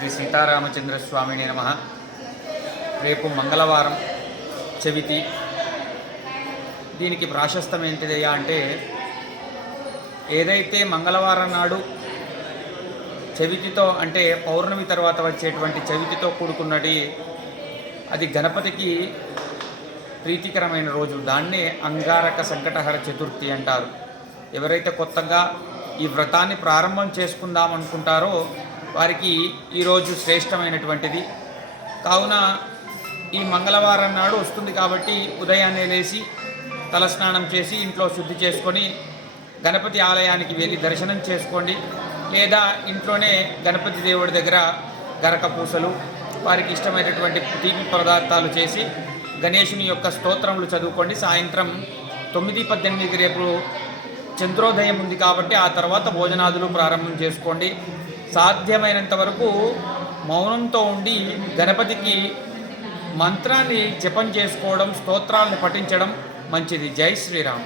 శ్రీ సీతారామచంద్ర స్వామిని నమః. రేపు మంగళవారం చవితి. దీనికి ప్రాశస్తం ఏంటిదయ్యా అంటే, ఏదైతే మంగళవారం నాడు చవితితో అంటే పౌర్ణమి తర్వాత వచ్చేటువంటి చవితితో కూడుకున్నది, అది గణపతికి ప్రీతికరమైన రోజు. దాన్నే అంగారక సంకటహర చతుర్థి అంటారు. ఎవరైతే కొత్తగా ఈ వ్రతాన్ని ప్రారంభం చేసుకుందాం అనుకుంటారో వారికి ఈరోజు శ్రేష్టమైనటువంటిది. కావున ఈ మంగళవారం నాడు వస్తుంది కాబట్టి ఉదయాన్నే లేచి తలస్నానం చేసి ఇంట్లో శుద్ధి చేసుకొని గణపతి ఆలయానికి వెళ్ళి దర్శనం చేసుకోండి. లేదా ఇంట్లోనే గణపతి దేవుడి దగ్గర గరక పూసలు, వారికి ఇష్టమైనటువంటి తీపి పదార్థాలు చేసి గణేశుని యొక్క స్తోత్రములు చదువుకోండి. సాయంత్రం 9:18 రేపు చంద్రోదయం ఉంది కాబట్టి ఆ తర్వాత భోజనాదులు ప్రారంభం చేసుకోండి. సాధ్యమైనంత వరకు మౌనంతో ఉండి గణపతికి మంత్రాన్ని జపం చేసుకోవడం, స్తోత్రాలను పఠించడం మంచిది. జై శ్రీరామ్.